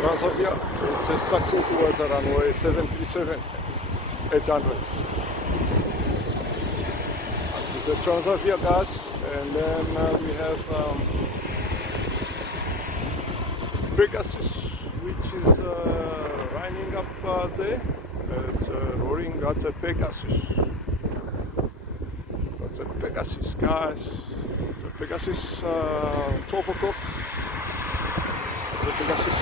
Transavia, it's just taxiing towards the runway 737-800. This is a Transavia gas, and then we have Pegasus, which is lining up there. It's roaring. That's a Pegasus. That's a Pegasus, guys. It's a Pegasus 12 o'clock. It's a Pegasus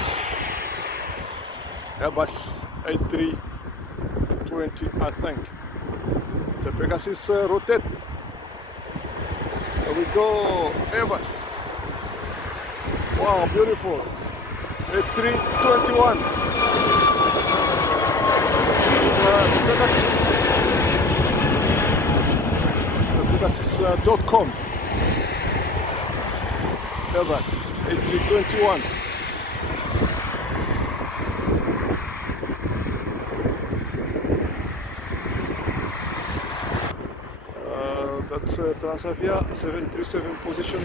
Airbus A320, I think. It's a Pegasus rotate. There we go, Airbus. Wow, beautiful. A321. It's a Pegasus. It's a Pegasus.com. Airbus A321. That's Transavia 737 position.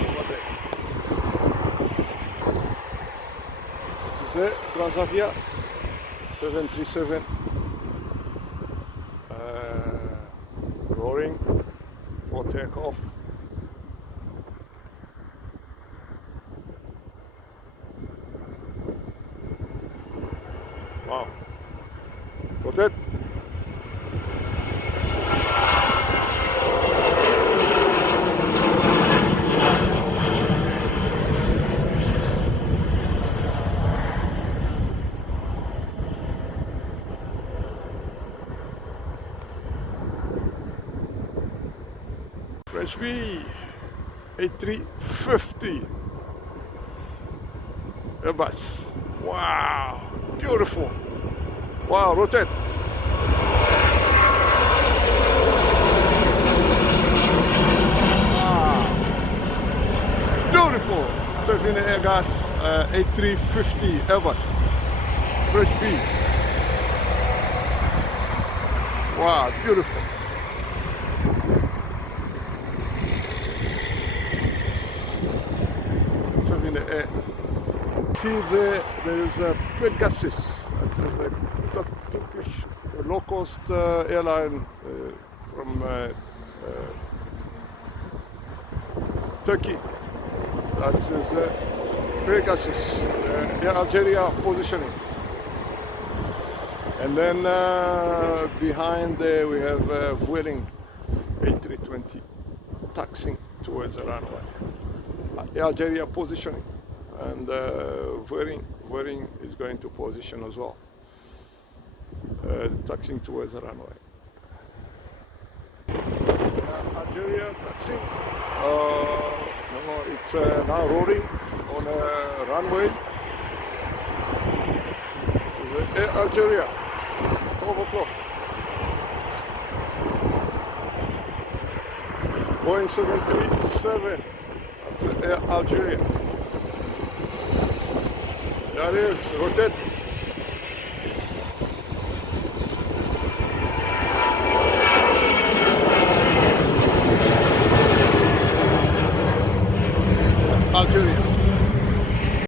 Over there. This is it, Transavia 737 roaring for takeoff. Wow. Rotate. HB A350 Airbus. Wow, beautiful. Wow, rotate. Wow, beautiful. Surfing Air Gas A350 Airbus Fresh B. Wow, beautiful. In the air. See there is a Pegasus. It's a Turkish low-cost airline from Turkey. That is Pegasus, Air Algeria positioning. And then behind there we have Vueling A320 taxiing towards the runway. Algeria positioning, and Vueling is going to position as well, taxiing towards the runway. Algeria taxiing. It's now roaring on a runway. This is Air Algeria, 12 o'clock. Boeing 737. It's Air Algeria. There it is, rotate.